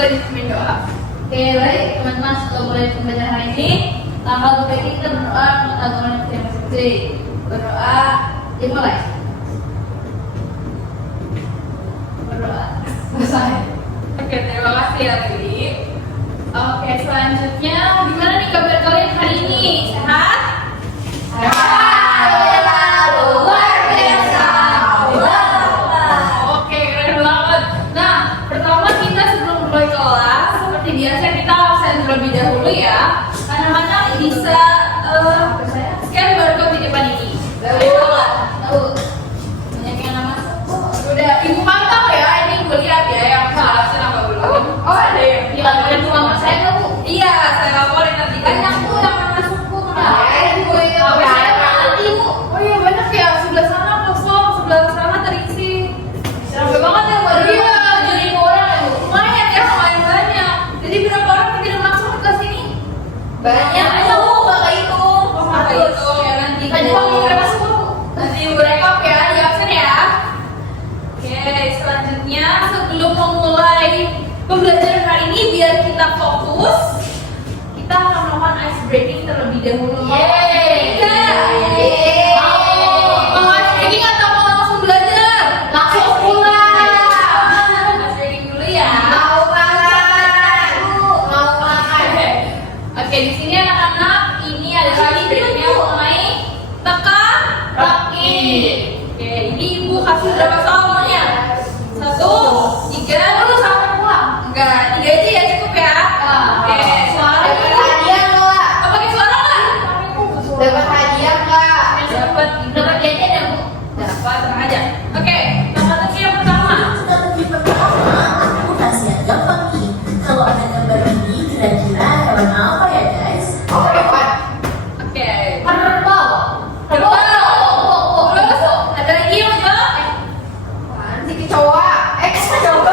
boleh dipimpin doa. Oke, baik teman-teman, setelah mulai pembelajaran hari ini, tanggal baik kita berdoa untuk agama kita masing-masing. Berdoa, dimulai. Berdoa. Selesai. Oke, terima kasih ya Lili. Oke, selanjutnya gimana nih kabar kalian hari ini? Sehat? Sehat. Luar biasa. Oke, keren banget. Nah, pertama kita sebelum mulai kelas, seperti biasa kita absen terlebih dahulu ya. Anak-anak bisa scan barcode di depan ini. Tahu. Banyak yang nama. Udah, ibu pantau ya. Ini ibu lihat ya yang absen apa belum. Oh, ada yang. Iya, ibu mama saya nggak bu? Iya, saya nggak boleh nanti. Banyak bu yang mana suku mana? Ibu ya. Oh iya banyak ya. Sebelah sana kosong, sebelah sana terisi. Ramai banget ya bu. Iya, jadi orang ya bu. Lumayan ya, lumayan banyak. Jadi berapa orang yang tidak langsung ke kelas ini? Banyak aja bu, nggak kehitung. Oh nggak kehitung ya nanti. Tadi kamu berapa suku bu? Nanti ibu rekap ya, di absen ya. Oke, selanjutnya sebelum memulai pembelajaran hari ini biar kita fokus, kita akan melakukan ice breaking terlebih dahulu. Yeay. Mau ice breaking atau mau langsung belajar? Langsung pulang. Ice breaking dulu ya. Mau makan. Oke, di sini anak-anak ini adalah ice breakingnya mengenai tekan rakit. Oke, ini ibu kasih berapa soalnya? 1, 3, lalu sampai pulang. Enggak, 3 aja ya cukup ya. Oke, suara hadiah enggak? Apa pakai suara enggak? Dapat hadiah enggak? Dapat hadiahnya ada bu? Dapat, tenang aja. Oke, teka-teki yang pertama. Teka-teki pertama, aku kasih yang gampang nih. Kalau ada gambar ini, kira-kira hewan apa ya guys? Oke. Kerbau. Terus ada lagi yang jawab? Si kecoa. Kecoa.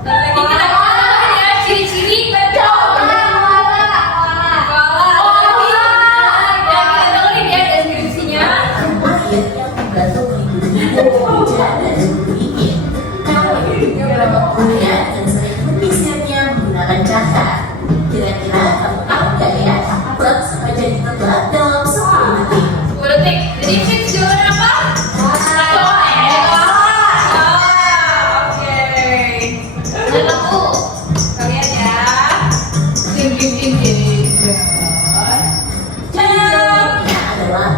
Lagi kita ya ciri-ciri kecoa. Dengerin ya deskripsinya. Air yang membantu melindungi dari hujan dan suhu dingin. Kalau hidupnya berapa kuliah dan sering mengisiannya menggunakan cakar. Kira-kira kamu tahu nggak ya? Langsung aja ditebak dalam 10 detik. 10 detik. Jadi fix jawaban apa? Kecoa. Oke. Mana bu? Kalian ya. Dim. Jadi jawabnya adalah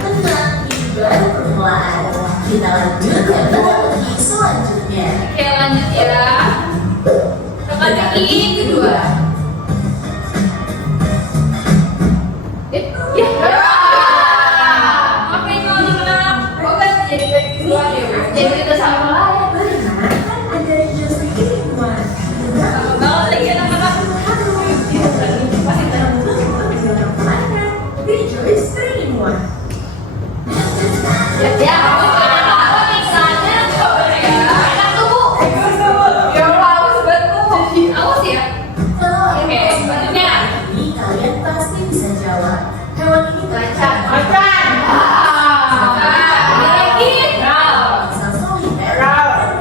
tenang, ini baru permulaan. Kita lanjut ke teka-teki selanjutnya. Oke, lanjut ya. Teka-teki kedua. Apa yang mau dikenal? Oh kan jadi kedua ya. Jadi kita sama lah ya. Benar, kan ada just one. Sama banget lagi anak-anak. Rejoice 3-in-1. Ya, apa misalnya coba ya. Enak tuh bu. Ya haus banget bu. Haus ya. Oke, selanjutnya. Ini kalian pasti bisa jawab. Hewan ini Macan. macan. Ada lagi. Bisa soliter.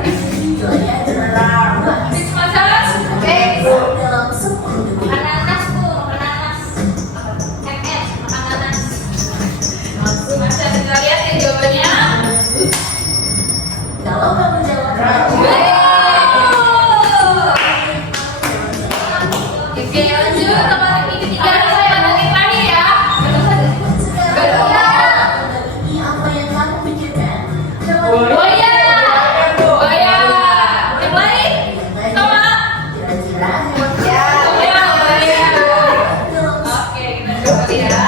Videonya adalah Fix masalah. dalam 10 detik. Ananas bu, ananas. MS, ananas. Macan, kita lihat ya jawabannya. Kalau kamu jawab Oke, lanjut teka-teki ketiga. Teka-teki terakhir ya. ini apa yang kamu pikirkan? Buaya. Yang lain? Sama. Kira-kira hewan Buaya. dalam Oke, kita coba lihat.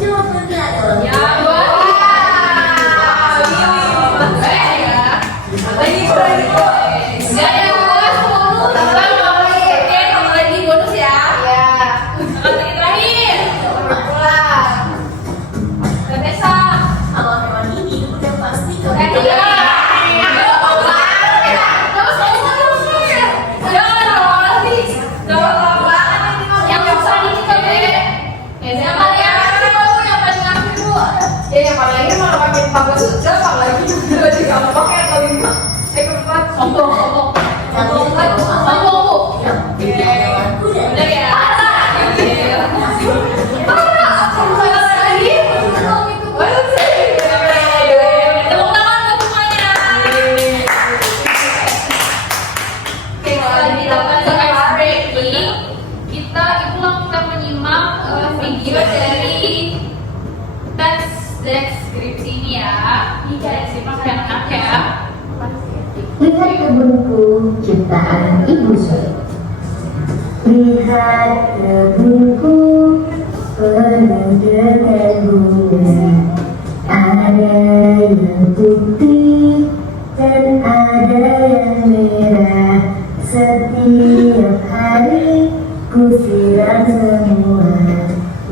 jawabannya adalah Ya, buaya. Gak ada bonus. Oke, satu lagi bonus ya. video dari teks deskripsi ini ya. Disimak anak-anak ya. Lihat kebunku ciptaan Ibu Sri. Lihat kebunku penuh dengan bunga. Ada yang putih dan ada yang merah. Setiap hari ku siram semua,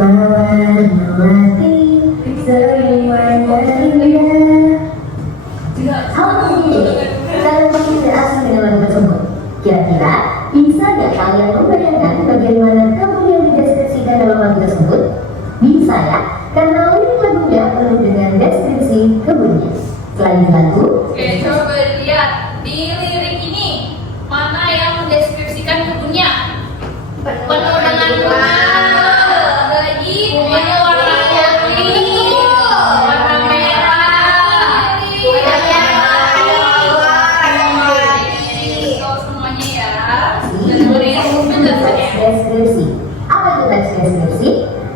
melewati semuanya indah. Halo teman-teman, kalian pasti tidak asing dengan lagu tersebut. Kira-kira bisa nggak kalian membayangkan bagaimana kebun yang dideskripsikan dalam lagu tersebut? Bisa ya, karena lirik lagunya penuh dengan deskripsi kebunnya. Selain itu, Oke, coba lihat di lirik ini mana yang mendeskripsikan kebunnya. Penuh dengan bunga. Ada lagi penuh warna putih, warna merah, so semuanya ya. Dengerin penjelasannya. deskripsi. Apa itu teks deskripsi?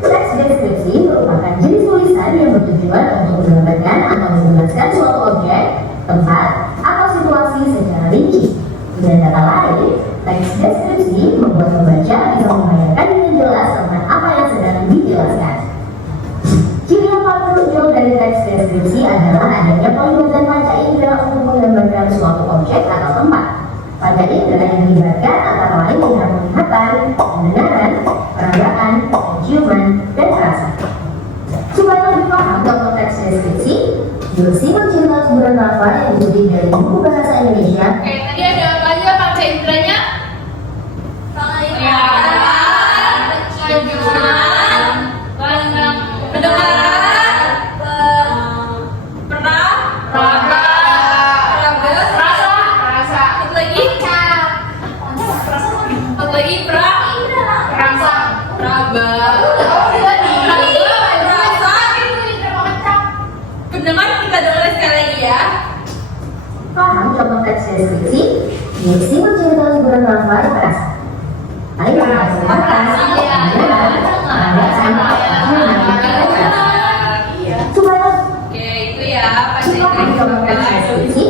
Teks deskripsi merupakan jenis tulisan yang bertujuan untuk menggambarkan atau menjelaskan suatu objek, tempat, atau situasi secara rinci. Dengan kata lain, teks deskripsi membuat pembaca bisa membayangkan dengan jelas tentang apa yang sedang dijelaskan. Ciri yang paling menonjol dari teks deskripsi adalah adanya pelibatan panca indera untuk menggambarkan suatu objek atau tempat. Panca indera yang dilibatkan antara lain dengan penglihatan, pendengaran, perasaan, penciuman, dan rasa. Supaya lebih paham tentang teks deskripsi, yuk simak cerita sebulan lama yang dikutip dari buku bahasa Indonesia. Oke, tadi ada apa aja panca inderanya? Penciuman, pendengaran, rasa, satu lagi, raba, pendengar kita dengar sekali lagi ya. Paham contoh teks deskripsi? Yuk simak cerita sebulan lama yang berasa. Ayo kita supaya Oke, itu ya panca Simak indera contoh teks kita. deskripsi.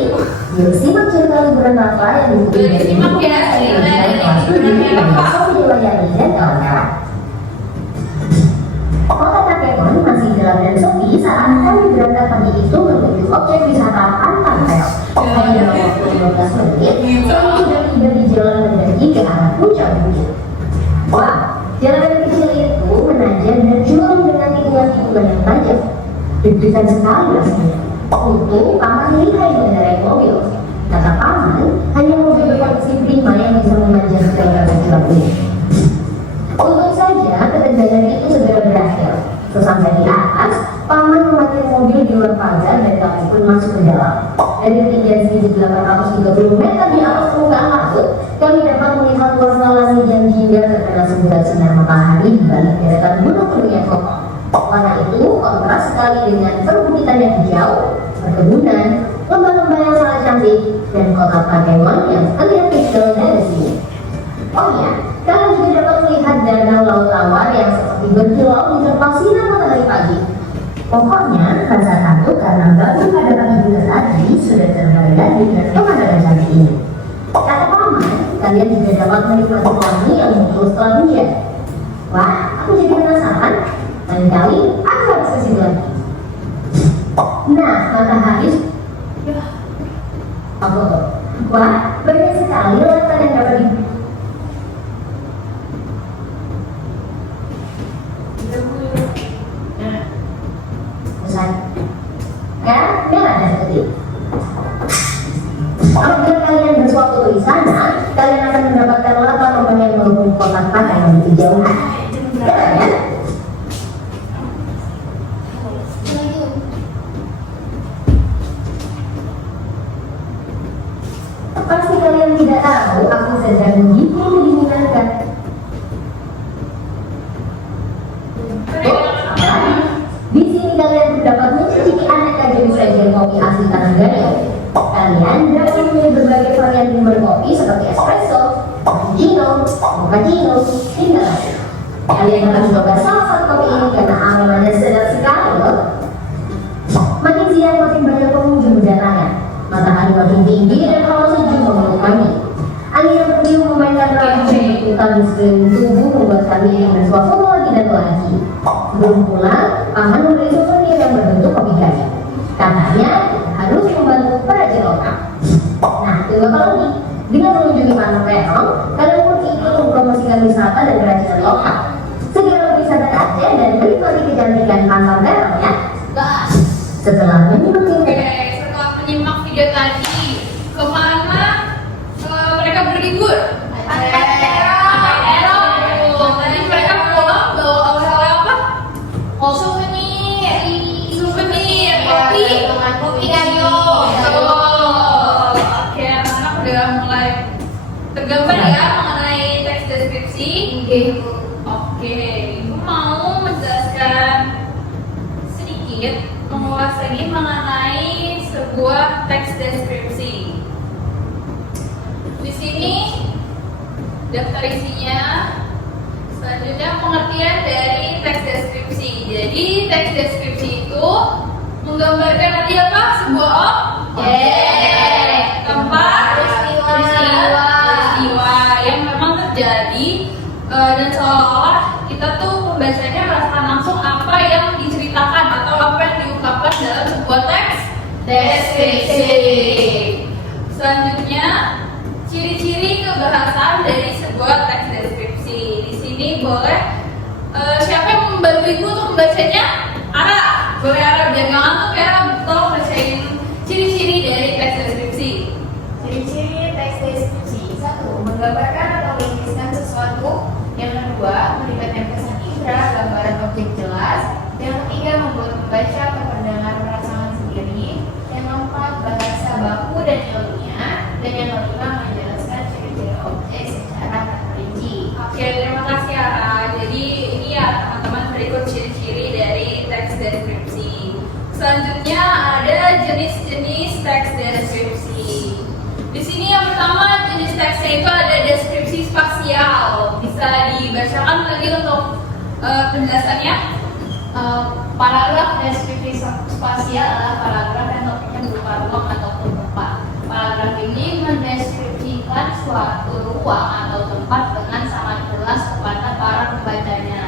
Yuk simak cerita liburan Natal yang dikutip dari Simak buku ya, bahasa cerita Indonesia dari kelas 7 liburan dari Natal. Sofi Dewayani dan kawan-kawan. Kota Takemon masih dalam dan sepi saat kami berangkat pagi itu menuju objek wisata Pantang Reok. Hanya dalam waktu 15 menit, kami sudah tiba di jalan mendaki ke arah puncak bukit. Wah, jalan kecil itu menanjak dan curam dengan tikungan-tikungan yang tajam. Deg-degan sekali rasanya. Untung paman lihai mengendarai mobil. Kata paman, hanya mobil berfungsi prima yang bisa memanjat segala curam ini. Untung saja ketegangan itu segera berakhir. Sesampai di atas, paman memakai mobil di luar pagar dan kami pun masuk ke dalam. Dari ketinggian 1830 meter di atas permukaan laut, kami dapat melihat warna langit yang jingga terkena semburan sinar matahari di balik deretan gunung-gunung yang kokoh. Warna itu kontras sekali dengan perbukitan yang hijau, perkebunan, lembah-lembah yang sangat cantik, dan kota Takemon yang terlihat kecil dari sini. Oh ya, kalian juga dapat melihat danau laut tawar yang seperti berkilau di tempat sinar matahari pagi. Pokoknya, rasa kantuk karena baru pada pagi bulan tadi sudah terbayar dengan pemandangan cantik ini. Kata paman, kalian juga dapat menikmati wangi yang muncul setelah hujan. Wah, aku jadi penasaran. Lain kali, aku harus ke situ lagi. Nah, matahari. Apa tuh? Wah, banyak sekali lautan yang dapat di Pusat. Ya, memang ada seperti itu. Apabila kalian bersuatu di sana, kalian akan mendapatkan latar rumah yang melengkung kotak-kotak yang di kejauhan. Ya, kan? Pasti kalian tidak tahu aku sedang begitu menginginkan. Di sini kalian dapat mencicipi aneka jenis sajian kopi asli Tanah. Kalian dapat memilih berbagai varian minuman kopi seperti espresso, cappuccino, mochaccino, hingga lain. Kalian harus coba salah satu kopi ini karena aromannya sedap sekali loh. Makin siang makin banyak pengunjung berdatangan. Matahari makin tinggi dan hawa sejuk memeluk kami. Angin yang bertiup memainkan rambut berputar di sekeliling tubuh membuat kami ingin bersuasana lagi dan lagi. Sebelum pulang, paman memberi souvenir yang berbentuk kopi gajah. Katanya harus membantu perajin lokal. Nah, tunggu apa lagi? Dengan mengunjungi Pasar Terong, kalian pun ikut mempromosikan wisata dan kerajinan lokal. Segera berwisata ke Aceh dan menikmati kecantikan Pasar Terong ya. Setelah menyimak video tadi, kemana mereka berlibur? Tadi mereka pulang bawa oleh-oleh apa? Souvenir, kopi Dayo. Oke, anak udah mulai tergambar ya mengenai teks deskripsi. Oke, ibu mau menjelaskan sedikit, mengulas lagi mengenai sebuah teks deskripsi. Di sini daftar isinya. Selanjutnya pengertian dari teks deskripsi. Jadi teks deskripsi itu menggambarkan nanti apa? Sebuah objek, tempat, peristiwa yang memang terjadi dan seolah-olah kita tuh pembacanya merasakan langsung apa yang diceritakan atau apa yang diungkapkan dalam sebuah teks deskripsi. Selanjutnya ciri-ciri kebahasaan dari sebuah teks deskripsi. Di sini boleh siapa yang membantu ibu untuk membacanya? Ara, boleh Ara biar nggak ngantuk ya. Tolong bacain ciri-ciri dari teks deskripsi. Ciri-ciri teks deskripsi: 1. Menggambarkan atau menuliskan sesuatu. Yang kedua, melibatkan kesan indera, gambaran objek jelas. Yang ketiga, membuat pembaca atau pendengar merasakan sendiri. Yang keempat, bahasa baku dan ilmiah. Dan yang kelima, menjelaskan ciri-ciri objek secara terperinci. Oke, terima kasih Ara. Jadi ini ya teman-teman berikut ciri-ciri dari teks deskripsi. Selanjutnya ada jenis-jenis teks deskripsi. Di sini yang pertama jenis teksnya itu ada deskripsi spasial. Bisa dibacakan lagi untuk penjelasannya. Paragraf deskripsi spasial adalah paragraf yang topiknya berupa ruang ataupun tempat. Paragraf ini mendeskripsikan suatu ruang atau tempat dengan sangat jelas kepada para pembacanya.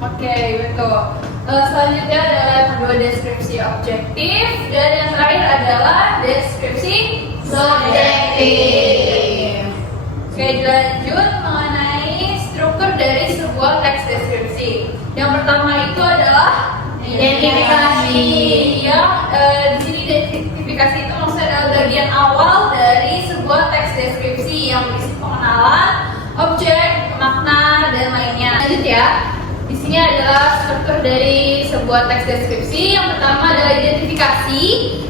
Oke, betul. Selanjutnya adalah kedua deskripsi objektif dan yang terakhir adalah deskripsi subjektif. Oke, dilanjut mengenai struktur dari sebuah teks deskripsi. Yang pertama itu adalah identifikasi. Yang di sini identifikasi itu maksudnya adalah bagian awal dari sebuah teks deskripsi yang berisi pengenalan, objek, makna dan lainnya. Lanjut ya. Di sini adalah struktur dari sebuah teks deskripsi. Yang pertama adalah identifikasi,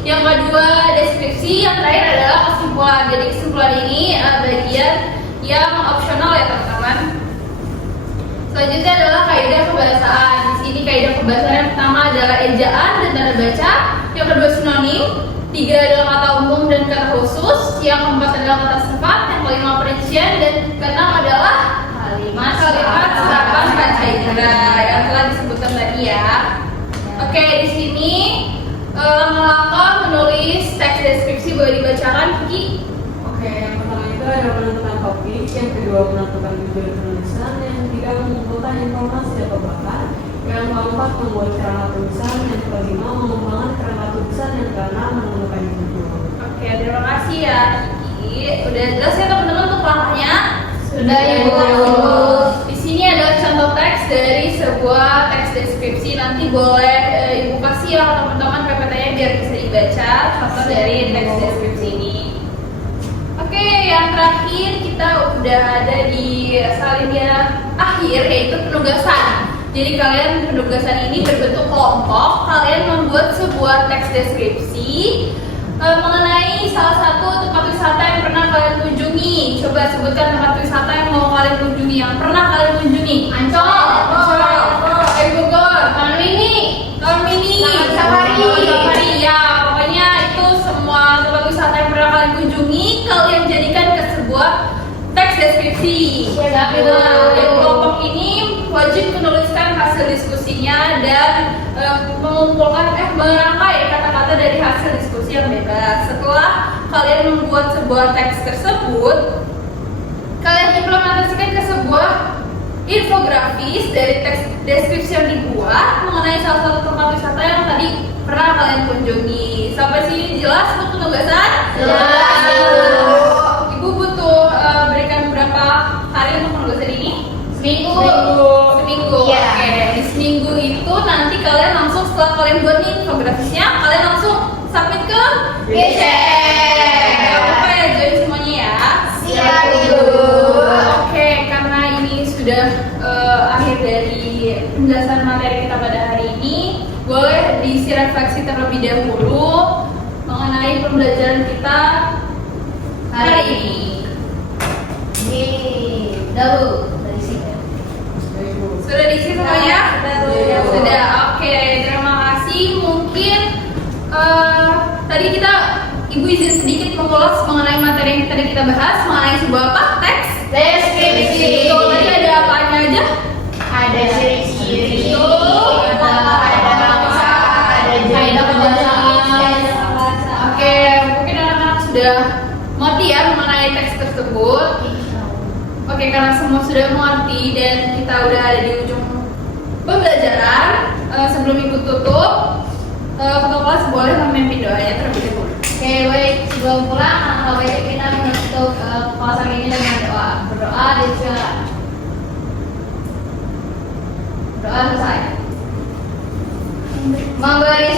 yang kedua deskripsi, yang terakhir adalah kesimpulan. Jadi kesimpulan ini bagian yang opsional ya teman-teman. Selanjutnya adalah kaidah kebahasaan. Di sini kaidah kebahasaan yang pertama adalah ejaan dan tanda baca, yang kedua sinonim, tiga adalah kata umum dan kata khusus, yang keempat adalah kata sifat, yang kelima perincian, dan keenam adalah kalimat serapan panca indera yang telah disebutkan tadi ya. Oke, di sini langkah menulis teks deskripsi boleh dibacakan, Kiki? Oke, yang pertama itu ada menentukan topik, yang kedua menentukan tujuan penulisan, yang ketiga mengumpulkan informasi atau bahan, yang keempat membuat kerangka tulisan, yang kelima mengembangkan kerangka tulisan, yang keenam menentukan tujuan. Oke, terima kasih ya Kiki. Udah jelas ya teman-teman untuk langkahnya? Sudah ya Bu. Di sini ada contoh teks dari sebuah teks deskripsi. Nanti boleh ibu kasih ya teman-teman PPT-nya biar bisa dibaca contoh dari teks deskripsi ini. Oke, yang terakhir kita udah ada di salinnya akhir yaitu penugasan. Jadi kalian penugasan ini berbentuk kelompok. Kalian membuat sebuah teks deskripsi mengenai salah satu tempat wisata yang pernah kalian kunjungi. Coba sebutkan tempat wisata yang mau kalian kunjungi, yang pernah kalian kunjungi. Ancol, Bogor, Taman Mini, Taman Safari. Ya, pokoknya itu semua tempat wisata yang pernah kalian kunjungi, kalian jadikan ke sebuah teks deskripsi. Nah, kelompok ini wajib merangkai kata-kata dari hasil diskusi yang bebas. Setelah kalian membuat sebuah teks tersebut, kalian implementasikan ke sebuah infografis dari teks deskripsi yang dibuat mengenai salah satu tempat wisata yang tadi pernah kalian kunjungi. Sampai sini jelas untuk penugasan? Jelas. Ibu butuh berikan berapa hari untuk penugasan ini? Seminggu. Seminggu. Iya. Oke. Di seminggu itu nanti kalian langsung setelah kalian buat nih infografisnya, kalian langsung submit ke GC. Jangan lupa ya join semuanya ya. Siap, Ibu. Oke, karena ini sudah akhir dari penjelasan materi kita pada hari ini, boleh diisi refleksi terlebih dahulu mengenai pembelajaran kita hari ini. Dahulu dari sini. Sudah diisi semuanya? Sudah. Oke, terima kasih. Mungkin tadi Ibu izin sedikit mengulas mengenai materi yang tadi kita bahas mengenai sebuah apa? Teks Deskripsi. Tadi ada apanya aja? Ada ciri-ciri, Betul. ada pembacaan. Oke, mungkin anak-anak sudah mengerti ya mengenai teks tersebut. Oke, karena semua sudah mengerti dan kita udah ada di ujung pembelajaran, sebelum Ibu tutup, ketua kelas boleh memimpin doanya terlebih dahulu. Oke, baik. Sebelum pulang, alangkah baiknya kita menutup kelas hari ini dengan doa. Berdoa dan silakan. Doa selesai. Memberi